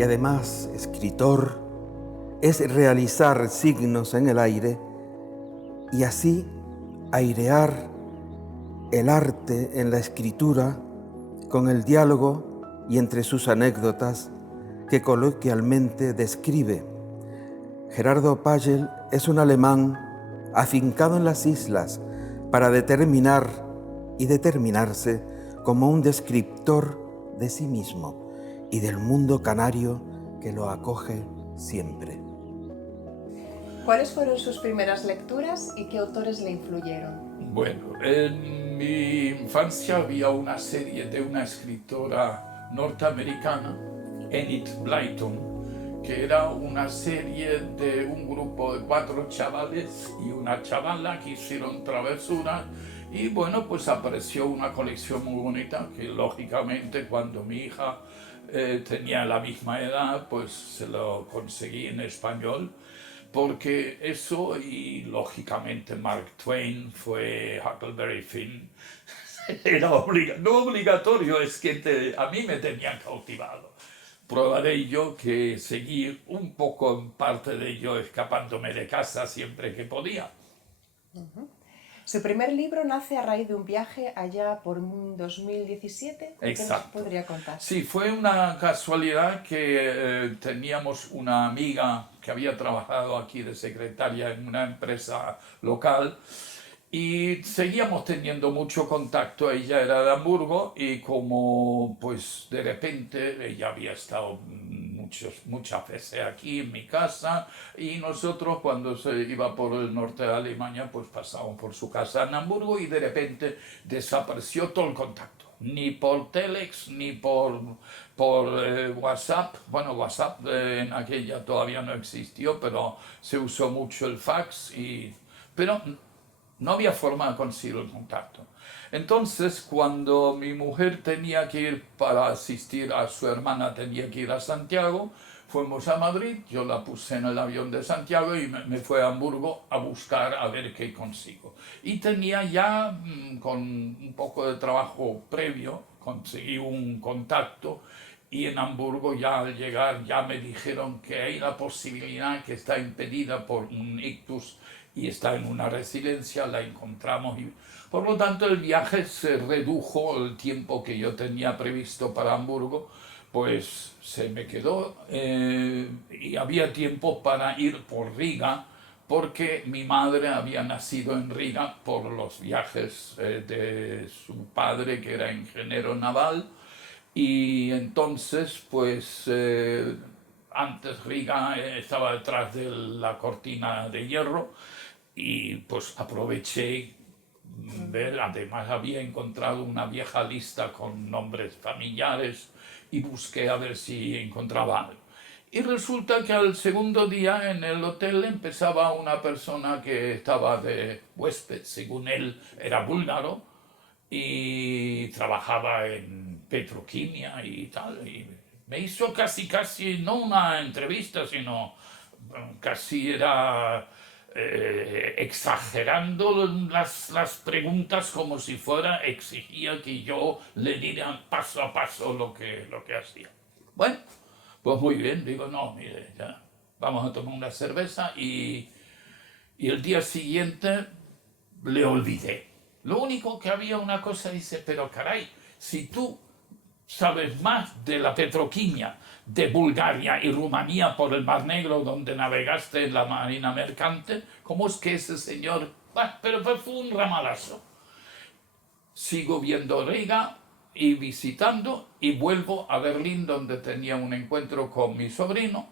y además escritor es realizar signos en el aire y así airear el arte en la escritura con el diálogo y entre sus anécdotas que coloquialmente describe. Gerardo Pagel es un alemán afincado en las islas para determinar y determinarse como un descriptor de sí mismo y del mundo canario que lo acoge siempre. ¿Cuáles fueron sus primeras lecturas y qué autores le influyeron? Bueno, en mi infancia había una serie de una escritora norteamericana, Enid Blyton, que era una serie de un grupo de 4 chavales y una chavala que hicieron travesuras y bueno, pues apareció una colección muy bonita que lógicamente cuando mi hija tenía la misma edad, pues se lo conseguí en español. Porque eso, y lógicamente Mark Twain fue Huckleberry Finn, era no obligatorio, es que a mí me tenían cautivado. Prueba de ello que seguí un poco en parte de ello escapándome de casa siempre que podía. Su primer libro nace a raíz de un viaje allá por 2017. ¿Qué nos podría contar? Sí, fue una casualidad que teníamos una amiga que había trabajado aquí de secretaria en una empresa local y seguíamos teniendo mucho contacto. Ella era de Hamburgo y como pues de repente ella había estado muchas veces aquí en mi casa y nosotros cuando se iba por el norte de Alemania pues pasábamos por su casa en Hamburgo y de repente desapareció todo el contacto. Ni por Telex, ni por WhatsApp. Bueno, WhatsApp en aquella todavía no existió, pero se usó mucho el fax, pero no había forma de conseguir el contacto. Entonces, cuando mi mujer tenía que ir para asistir a su hermana, tenía que ir a Santiago, fuimos a Madrid, yo la puse en el avión de Santiago y me fui a Hamburgo a buscar a ver qué consigo. Y tenía ya, con un poco de trabajo previo, conseguí un contacto y en Hamburgo ya al llegar ya me dijeron que hay la posibilidad que está impedida por un ictus y está en una residencia, la encontramos y por lo tanto el viaje se redujo, el tiempo que yo tenía previsto para Hamburgo pues se me quedó y había tiempo para ir por Riga porque mi madre había nacido en Riga por los viajes de su padre que era ingeniero naval y entonces pues antes Riga estaba detrás de la cortina de hierro y pues aproveché ver, además había encontrado una vieja lista con nombres familiares y busqué a ver si encontraba algo. Y resulta que al segundo día en el hotel empezaba una persona que estaba de huésped, según él era búlgaro y trabajaba en petroquimia y tal. Y me hizo casi, no una entrevista, sino casi era exagerando las preguntas como si fuera, exigía que yo le diera paso a paso lo que hacía. Bueno, pues muy bien, digo, no, mire, ya, vamos a tomar una cerveza y el día siguiente le olvidé. Lo único que había una cosa, dice, pero caray, si tú sabes más de la petroquimia de Bulgaria y Rumanía por el Mar Negro donde navegaste en la marina mercante, ¿cómo es que ese señor... pero fue un ramalazo. Sigo viendo Riga y visitando y vuelvo a Berlín donde tenía un encuentro con mi sobrino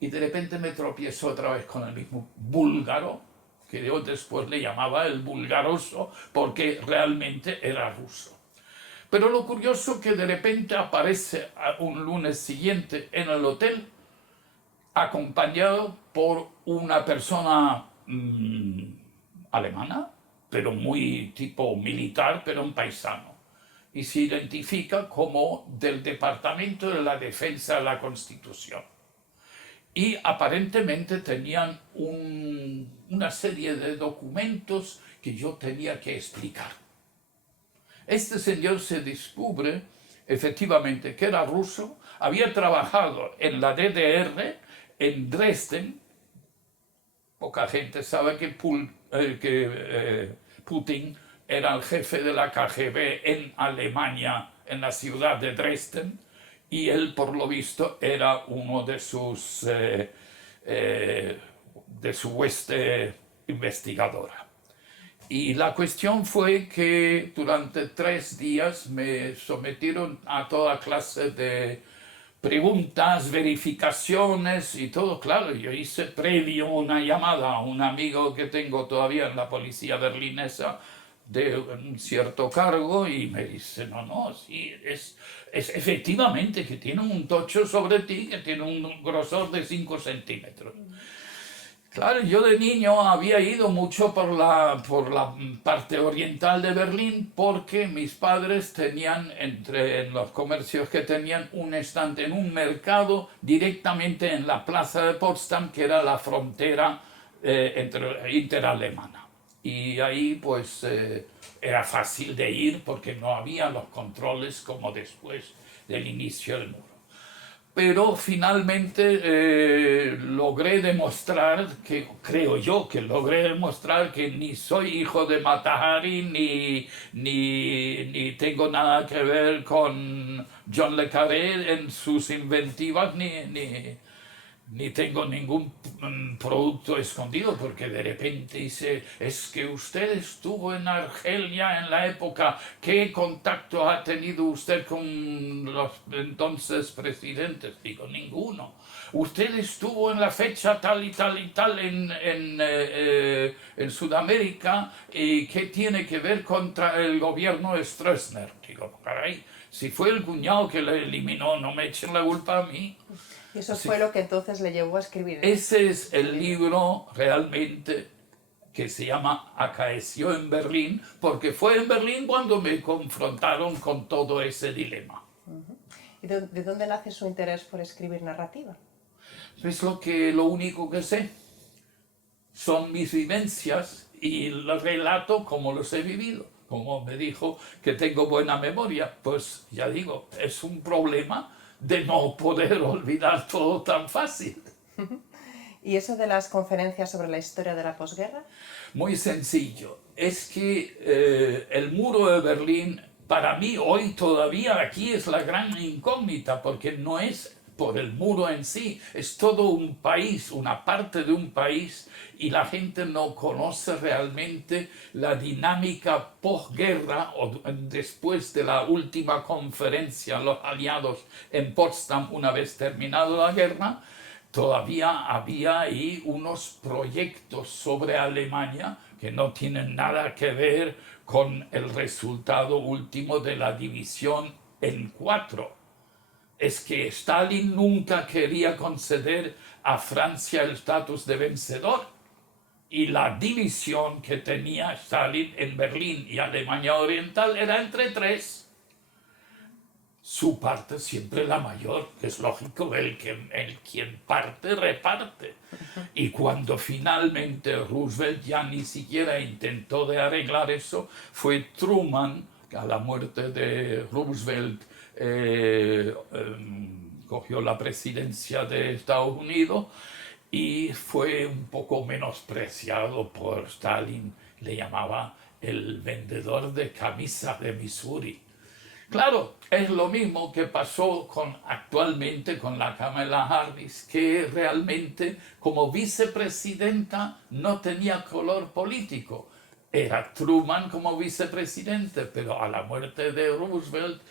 y de repente me tropiezo otra vez con el mismo búlgaro que yo después le llamaba el bulgaroso porque realmente era ruso. Pero lo curioso que de repente aparece un lunes siguiente en el hotel acompañado por una persona alemana, pero muy tipo militar, pero un paisano. Y se identifica como del Departamento de la Defensa de la Constitución. Y aparentemente tenían una serie de documentos que yo tenía que explicar. Este señor se descubre efectivamente que era ruso, había trabajado en la DDR, en Dresden. Poca gente sabe que Putin era el jefe de la KGB en Alemania, en la ciudad de Dresden, y él, por lo visto, era uno de su hueste investigadora. Y la cuestión fue que durante 3 días me sometieron a toda clase de preguntas, verificaciones y todo. Claro, yo hice previo una llamada a un amigo que tengo todavía en la policía berlinesa de un cierto cargo y me dice, no, sí, es efectivamente que tiene un tocho sobre ti que tiene un grosor de 5 centímetros. Claro, yo de niño había ido mucho por la parte oriental de Berlín porque mis padres tenían, en los comercios que tenían, un estante en un mercado directamente en la plaza de Potsdam, que era la frontera interalemana. Y ahí pues era fácil de ir porque no había los controles como después del inicio del muro. Pero finalmente logré demostrar, creo yo que logré demostrar que ni soy hijo de Mata Hari, ni tengo nada que ver con John le Carré en sus inventivas, ni tengo ningún producto escondido, porque de repente dice, es que usted estuvo en Argelia en la época, ¿qué contacto ha tenido usted con los entonces presidentes? Digo, ninguno. Usted estuvo en la fecha tal y tal y tal en Sudamérica, ¿y qué tiene que ver contra el gobierno de Stroessner? Digo, caray, si fue el cuñado que le eliminó, no me echen la culpa a mí. Y eso fue lo que entonces le llevó a escribir. Ese es el libro realmente que se llama Acaeció en Berlín, porque fue en Berlín cuando me confrontaron con todo ese dilema. ¿Y de dónde nace su interés por escribir narrativa? Es lo único que sé. Son mis vivencias y los relato como los he vivido. Como me dijo que tengo buena memoria, pues ya digo, es un problema de no poder olvidar todo tan fácil. ¿Y eso de las conferencias sobre la historia de la posguerra? Muy sencillo. Es que el muro de Berlín, para mí hoy todavía aquí es la gran incógnita, porque no es por el muro en sí, es todo un país, una parte de un país, y la gente no conoce realmente la dinámica posguerra o después de la última conferencia, los aliados en Potsdam, una vez terminada la guerra. Todavía había ahí unos proyectos sobre Alemania que no tienen nada que ver con el resultado último de la división en 4. Es que Stalin nunca quería conceder a Francia el estatus de vencedor. Y la división que tenía Stalin en Berlín y Alemania Oriental era entre 3. Su parte siempre la mayor, que es lógico, el quien parte, reparte. Y cuando finalmente Roosevelt ya ni siquiera intentó de arreglar eso, fue Truman, que a la muerte de Roosevelt cogió la presidencia de Estados Unidos y fue un poco menospreciado por Stalin. Le llamaba el vendedor de camisas de Missouri. Claro, es lo mismo que pasó actualmente con la Kamala Harris, que realmente como vicepresidenta no tenía color político. Era Truman como vicepresidente, pero a la muerte de Roosevelt,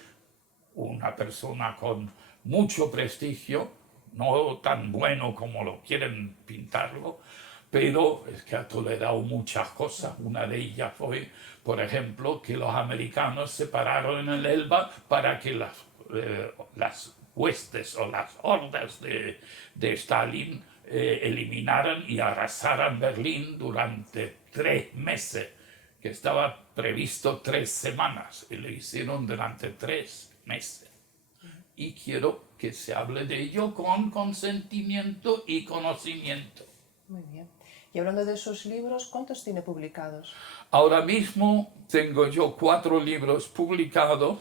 una persona con mucho prestigio, no tan bueno como lo quieren pintarlo, pero es que ha tolerado muchas cosas. Una de ellas fue, por ejemplo, que los americanos se pararon en el Elba para que las huestes o las hordas de Stalin eliminaran y arrasaran Berlín durante 3 meses, que estaba previsto 3 semanas, y lo hicieron durante 3 meses. Y quiero que se hable de ello con consentimiento y conocimiento. Muy bien. Y hablando de sus libros, ¿cuántos tiene publicados? Ahora mismo tengo yo 4 libros publicados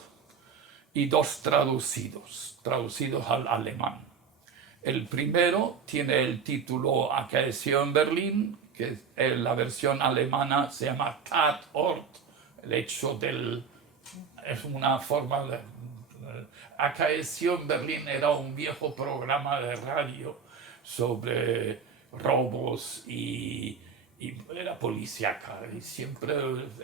y 2 traducidos al alemán. El primero tiene el título Acaeció en Berlín, que en la versión alemana se llama Tatort, el hecho del... es una forma de... Acaeció en Berlín era un viejo programa de radio sobre robos y era policíaca. Y siempre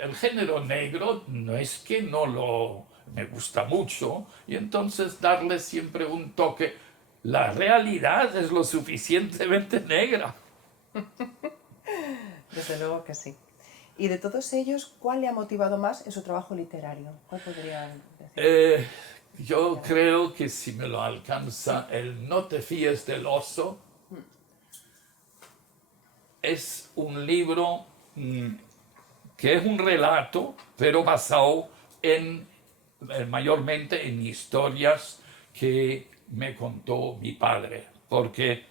el género negro no es que me gusta mucho, y entonces darle siempre un toque. La realidad es lo suficientemente negra. Desde luego que sí. Y de todos ellos, ¿cuál le ha motivado más en su trabajo literario? ¿Cuál podría decir? Yo creo que si me lo alcanza el No te fíes del oso, es un libro que es un relato, pero basado mayormente en historias que me contó mi padre, porque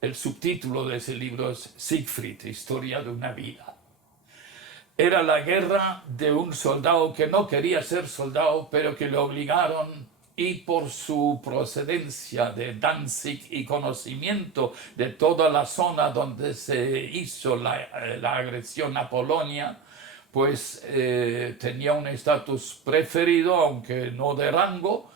el subtítulo de ese libro es Siegfried, historia de una vida. Era la guerra de un soldado que no quería ser soldado, pero que le obligaron, y por su procedencia de Danzig y conocimiento de toda la zona donde se hizo la agresión a Polonia, pues tenía un estatus preferido, aunque no de rango.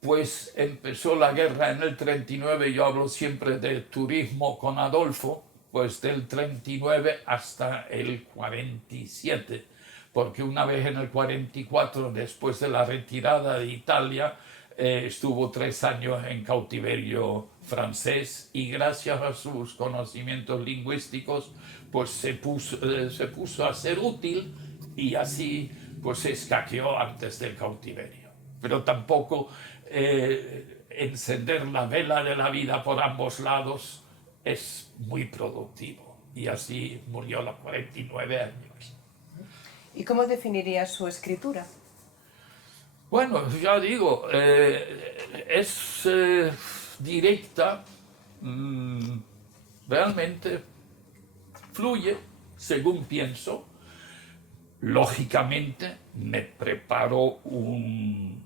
Pues empezó la guerra en el 39, yo hablo siempre de turismo con Adolfo, pues del 39 hasta el 47, porque una vez en el 44, después de la retirada de Italia, estuvo 3 años en cautiverio francés, y gracias a sus conocimientos lingüísticos, pues se puso a ser útil, y así pues se escaqueó antes del cautiverio. Pero tampoco encender la vela de la vida por ambos lados es muy productivo, y así murió a los 49 años. ¿Y cómo definiría su escritura? Bueno, ya digo, es directa, realmente fluye según pienso. Lógicamente me preparo un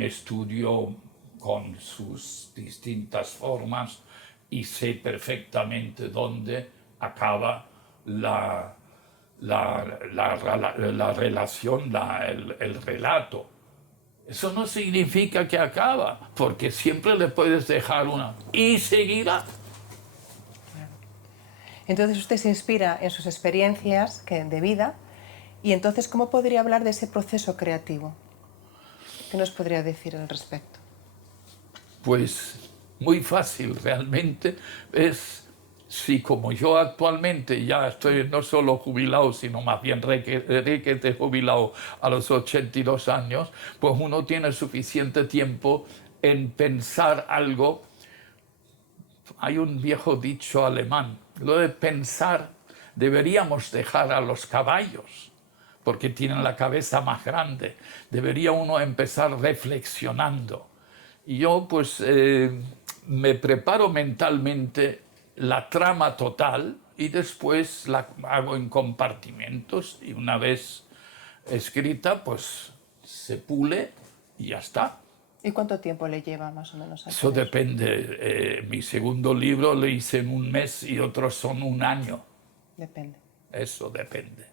estudio con sus distintas formas y sé perfectamente dónde acaba la relación, el relato. Eso no significa que acaba, porque siempre le puedes dejar una y seguirá. Entonces usted se inspira en sus experiencias de vida, y entonces ¿cómo podría hablar de ese proceso creativo? ¿Qué nos podría decir al respecto? Pues muy fácil realmente. Si como yo actualmente ya estoy no solo jubilado, sino más bien requete jubilado a los 82 años, pues uno tiene suficiente tiempo en pensar algo. Hay un viejo dicho alemán, lo de pensar deberíamos dejar a los caballos, porque tienen la cabeza más grande. Debería uno empezar reflexionando. Y yo pues me preparo mentalmente la trama total, y después la hago en compartimentos, y una vez escrita pues se pule y ya está. ¿Y cuánto tiempo le lleva más o menos? Eso depende. Mi segundo libro lo hice en 1 mes y otros son 1 año. Depende. Eso depende.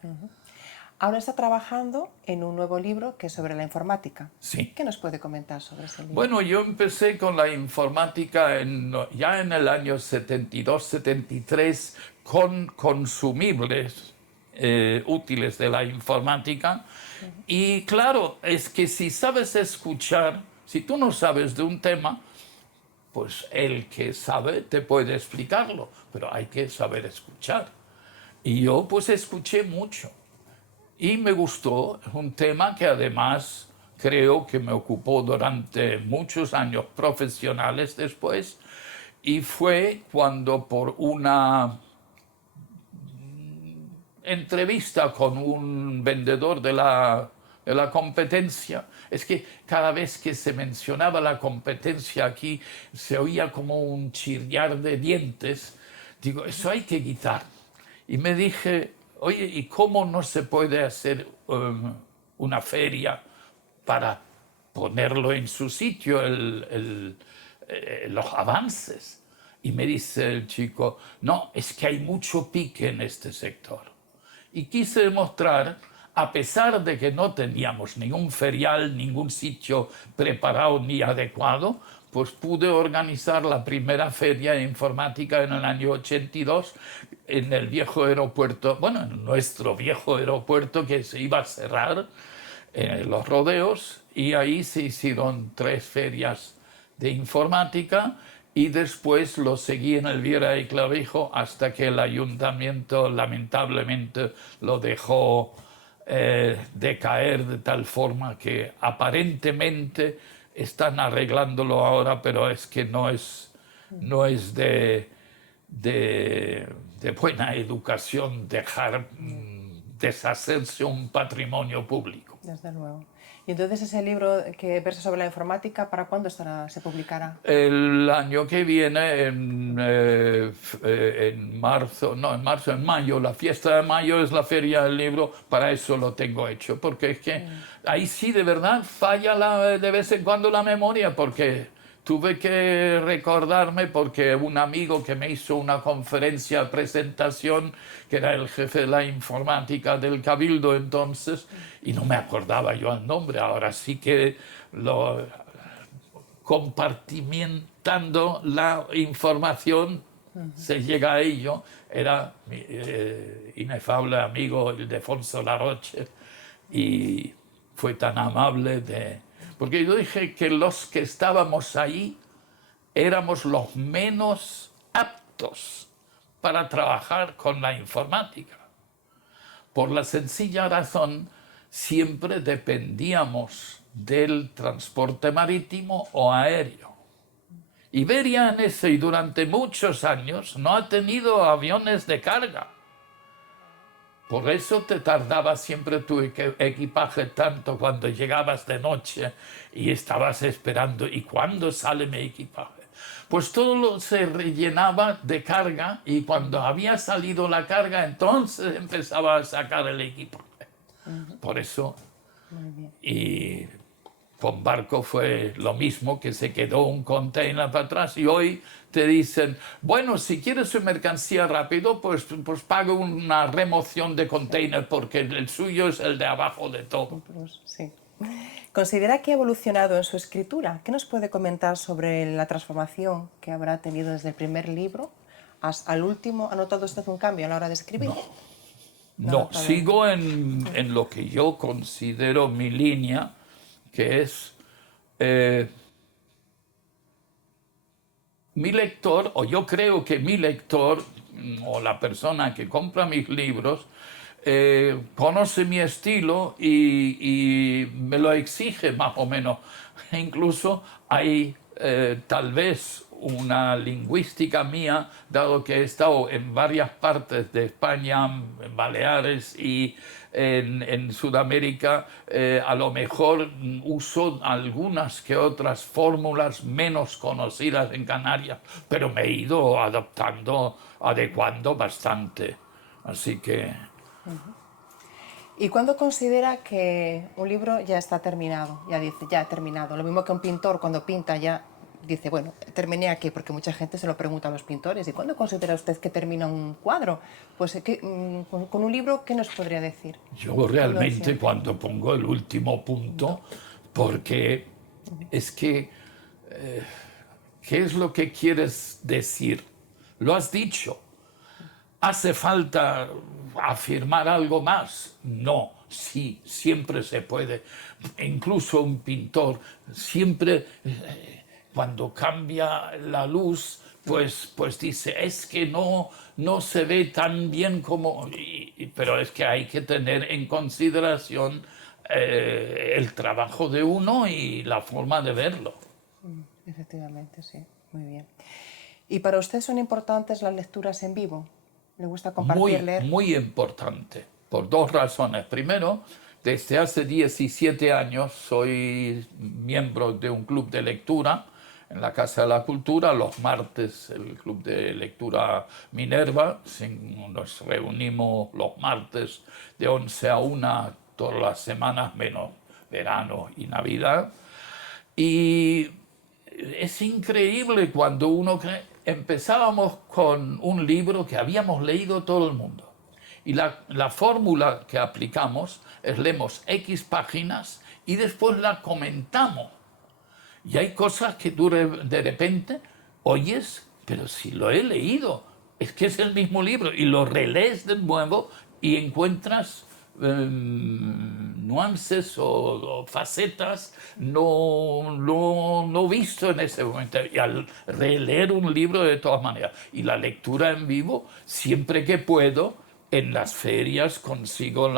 Ahora está trabajando en un nuevo libro que es sobre la informática. Sí. ¿Qué nos puede comentar sobre ese libro? Bueno, yo empecé con la informática ya en el año 72-73 con consumibles útiles de la informática. Y claro, es que si sabes escuchar, si tú no sabes de un tema, pues el que sabe te puede explicarlo, pero hay que saber escuchar. Y yo pues escuché mucho. Y me gustó, es un tema que además creo que me ocupó durante muchos años profesionales después, y fue cuando por una entrevista con un vendedor de la competencia, es que cada vez que se mencionaba la competencia aquí se oía como un chirriar de dientes. Digo, eso hay que quitar. Y me dije, oye, ¿y cómo no se puede hacer una feria para ponerlo en su sitio, los avances. Y me dice el chico, no, es que hay mucho pique en este sector. Y quise demostrar, a pesar de que no teníamos ningún ferial, ningún sitio preparado ni adecuado, pues pude organizar la primera feria de informática en el año 82 en el viejo aeropuerto, bueno, en nuestro viejo aeropuerto que se iba a cerrar, los rodeos, y ahí se hicieron 3 ferias de informática y después lo seguí en el Viera y Clavijo hasta que el ayuntamiento lamentablemente lo dejó decaer de tal forma que aparentemente están arreglándolo ahora, pero es que no es de buena educación dejar deshacerse un patrimonio público. Desde luego. Y entonces ese libro que versa sobre la informática, ¿para cuándo se publicará? El año que viene, en mayo, la fiesta de mayo es la feria del libro, para eso lo tengo hecho, porque es que ahí sí de verdad falla de vez en cuando la memoria, porque tuve que recordarme porque un amigo que me hizo una conferencia, presentación, que era el jefe de la informática del Cabildo entonces, y no me acordaba yo el nombre, ahora sí que lo compartimentando la información se llega a ello. Era mi inefable amigo Ildefonso Laroche y fue tan amable porque yo dije que los que estábamos ahí éramos los menos aptos para trabajar con la informática. Por la sencilla razón, siempre dependíamos del transporte marítimo o aéreo. Iberia en ese y durante muchos años no ha tenido aviones de carga. Por eso te tardaba siempre tu equipaje tanto cuando llegabas de noche y estabas esperando, ¿y cuándo sale mi equipaje? Pues todo se rellenaba de carga y cuando había salido la carga, entonces empezaba a sacar el equipaje. Por eso, y con barco fue lo mismo, que se quedó un container para atrás y hoy te dicen, bueno, si quieres su mercancía rápido, pues pague una remoción de container porque el suyo es el de abajo de todo. Sí. ¿Considera que ha evolucionado en su escritura? ¿Qué nos puede comentar sobre la transformación que habrá tenido desde el primer libro al último? ¿Ha notado usted un cambio a la hora de escribir? No, sigo en lo que yo considero mi línea, que es mi lector, o yo creo que mi lector, o la persona que compra mis libros, conoce mi estilo y me lo exige más o menos. Incluso hay tal vez una lingüística mía, dado que he estado en varias partes de España, en Baleares y en Sudamérica, a lo mejor uso algunas que otras fórmulas menos conocidas en Canarias, pero me he ido adecuando bastante. Así que... ¿Y cuándo considera que un libro ya está terminado? Ya dice, ya he terminado. Lo mismo que un pintor cuando pinta ya dice, bueno, terminé aquí, porque mucha gente se lo pregunta a los pintores. ¿Y cuándo considera usted que termina un cuadro? Pues con un libro, ¿qué nos podría decir? Yo realmente cuando pongo el último punto, porque es que, ¿qué es lo que quieres decir? Lo has dicho. ¿Hace falta afirmar algo más? No, sí, siempre se puede. Incluso un pintor siempre, cuando cambia la luz, pues dice, es que no se ve tan bien como... pero es que hay que tener en consideración el trabajo de uno y la forma de verlo. Efectivamente, sí, muy bien. ¿Y para usted son importantes las lecturas en vivo? ¿Le gusta compartir, leer? Muy importante, por 2 razones. Primero, desde hace 17 años soy miembro de un club de lectura en la Casa de la Cultura. Los martes, el club de lectura Minerva, nos reunimos los martes de 11 a 1 todas las semanas menos verano y Navidad. Y es increíble cuando empezábamos con un libro que habíamos leído todo el mundo. Y la fórmula que aplicamos es leemos X páginas y después la comentamos. Y hay cosas que tú de repente oyes, pero si lo he leído, es que es el mismo libro, y lo relees de nuevo y encuentras nuances o facetas no visto en ese momento. Y al releer un libro de todas maneras. Y la lectura en vivo, siempre que puedo, en las ferias consigo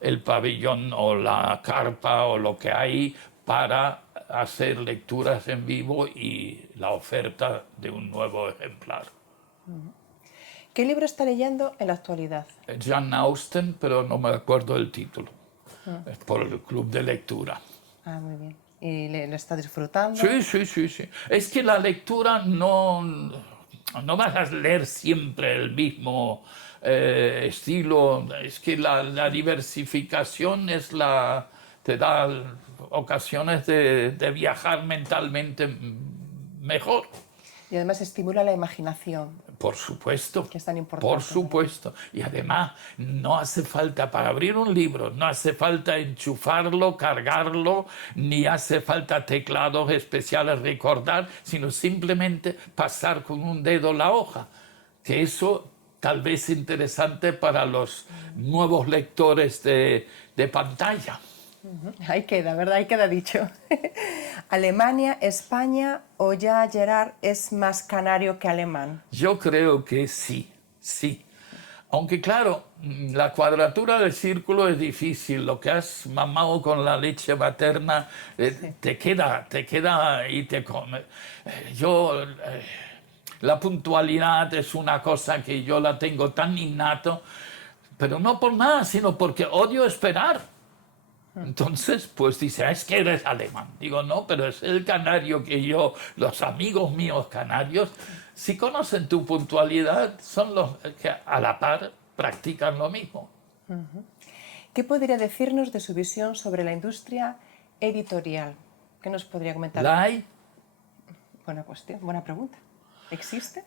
el pabellón o la carpa o lo que hay para hacer lecturas en vivo y la oferta de un nuevo ejemplar. ¿Qué libro está leyendo en la actualidad? Jane Austen, pero no me acuerdo el título. Es por el club de lectura. Ah, muy bien. ¿Y lo está disfrutando? Sí. Es que la lectura no vas a leer siempre el mismo estilo. Es que la diversificación te da ocasiones de viajar mentalmente mejor. Y además estimula la imaginación. Por supuesto. Que es tan importante. Por supuesto. Y además no hace falta, para abrir un libro, no hace falta enchufarlo, cargarlo, ni hace falta teclados especiales recordar, sino simplemente pasar con un dedo la hoja. Que eso tal vez es interesante para los nuevos lectores de pantalla. Ahí queda, ¿verdad? Ahí queda dicho. ¿Alemania, España o ya Gerard es más canario que alemán? Yo creo que sí. Aunque claro, la cuadratura del círculo es difícil. Lo que has mamado con la leche materna te queda y te come. La puntualidad es una cosa que yo la tengo tan innato, pero no por nada, sino porque odio esperar. Entonces, pues dice, es que eres alemán. Digo, no, pero es el canario que los amigos míos canarios, si conocen tu puntualidad, son los que a la par practican lo mismo. ¿Qué podría decirnos de su visión sobre la industria editorial? ¿Qué nos podría comentar? ¿La hay? Buena cuestión, buena pregunta. ¿Existe?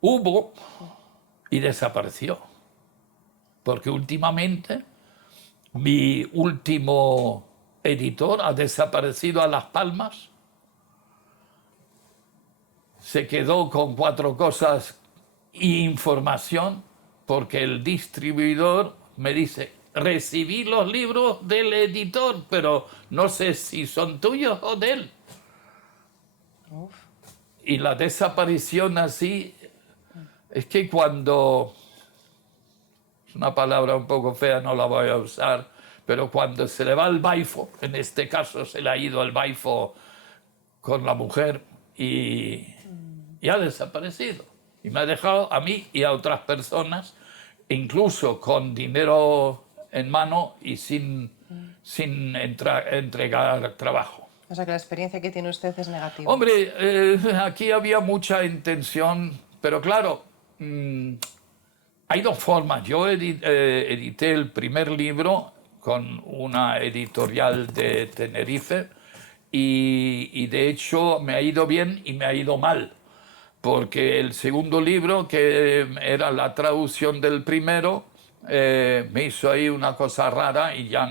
Hubo y desapareció. Porque últimamente mi último editor ha desaparecido a Las Palmas. Se quedó con 4 cosas y información, porque el distribuidor me dice, recibí los libros del editor, pero no sé si son tuyos o de él. Uf. Y la desaparición así, es que cuando... Es una palabra un poco fea, no la voy a usar, pero cuando se le va el baifo, en este caso se le ha ido el baifo con la mujer y ha desaparecido. Y me ha dejado a mí y a otras personas, incluso con dinero en mano y sin entregar trabajo. O sea que la experiencia que tiene usted es negativa. Hombre, aquí había mucha intención, pero claro... hay 2 formas. Yo edité el primer libro con una editorial de Tenerife y de hecho me ha ido bien y me ha ido mal, porque el segundo libro, que era la traducción del primero, me hizo ahí una cosa rara y ya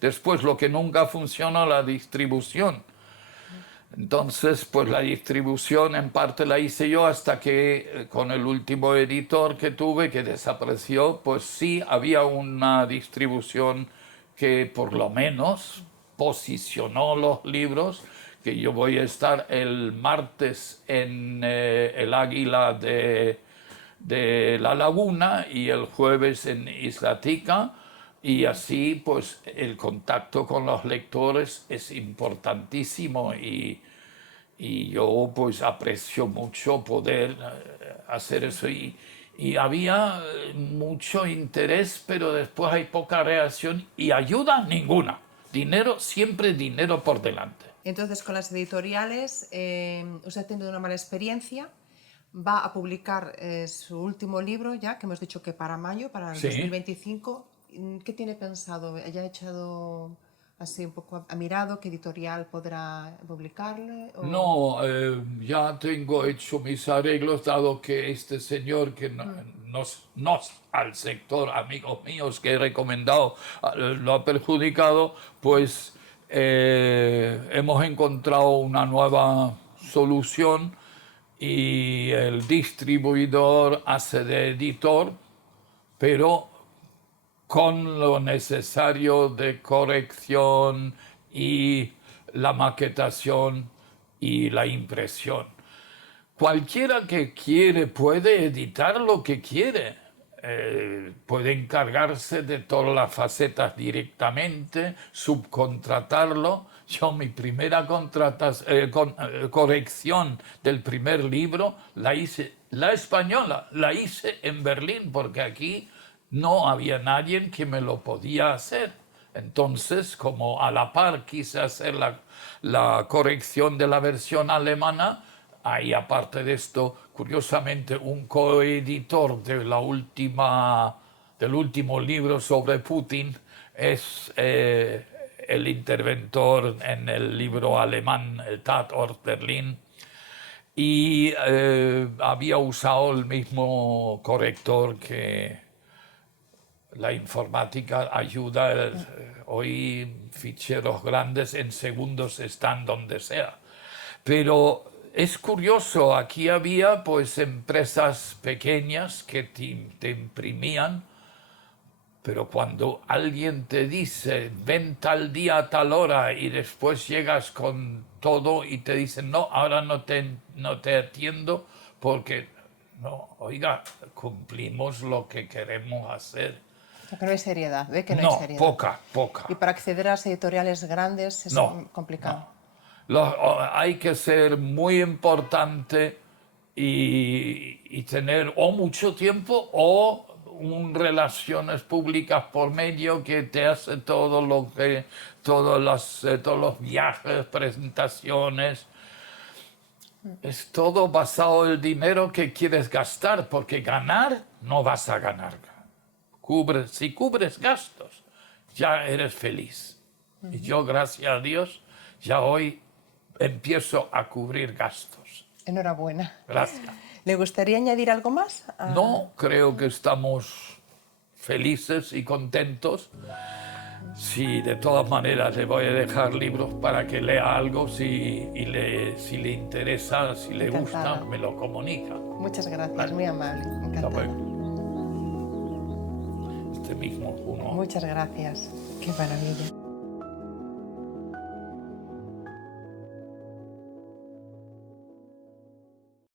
después lo que nunca funcionó, la distribución. Entonces, pues la distribución en parte la hice yo hasta que con el último editor que tuve, que desapareció, pues sí había una distribución que por lo menos posicionó los libros, que yo voy a estar el martes en el Águila de La Laguna y el jueves en Isla Tica. Y así, pues, el contacto con los lectores es importantísimo y yo, pues, aprecio mucho poder hacer eso. Y había mucho interés, pero después hay poca reacción y ayuda ninguna. Dinero, siempre dinero por delante. Entonces, con las editoriales, usted ha tenido una mala experiencia, va a publicar su último libro ya, que hemos dicho que para mayo, para el Sí. 2025. ¿Qué tiene pensado? ¿Ya ha echado así un poco, ha mirado qué editorial podrá publicarle? ¿O? No, ya tengo hecho mis arreglos, dado que este señor que nos al sector, amigos míos que he recomendado, lo ha perjudicado, pues hemos encontrado una nueva solución y el distribuidor hace de editor, pero con lo necesario de corrección y la maquetación y la impresión. Cualquiera que quiere puede editar lo que quiere. Puede encargarse de todas las facetas directamente, subcontratarlo. Yo mi primera corrección del primer libro la hice, la española, la hice en Berlín porque aquí no había nadie que me lo podía hacer. Entonces, como a la par quise hacer la corrección de la versión alemana, hay aparte de esto, curiosamente, un coeditor de del último libro sobre Putin es el interventor en el libro alemán, el Tatort Berlin, y había usado el mismo corrector que la informática ayuda. Hoy ficheros grandes en segundos están donde sea. Pero es curioso, aquí había pues empresas pequeñas que te imprimían, pero cuando alguien te dice ven tal día a tal hora y después llegas con todo y te dicen no, ahora no te atiendo porque no, oiga, cumplimos lo que queremos hacer. O sea, que no hay seriedad, ¿ve? Que no, No, hay seriedad. poca. Y para acceder a las editoriales grandes es No, complicado. Hay que ser muy importante y tener o mucho tiempo o relaciones públicas por medio que te hace todos los viajes, presentaciones. Es todo basado en el dinero que quieres gastar, porque ganar no vas a ganar. Si cubres gastos, ya eres feliz. Y yo, gracias a Dios, ya hoy empiezo a cubrir gastos. Enhorabuena. Gracias. ¿Le gustaría añadir algo más? No, creo que estamos felices y contentos. Sí, de todas maneras le voy a dejar libros para que lea algo, si le interesa, si le Encantada. gusta, me lo comunica. Muchas gracias, Vale. muy amable. Hasta Encantada. luego. Este mismo uno. Muchas gracias. Qué maravilla.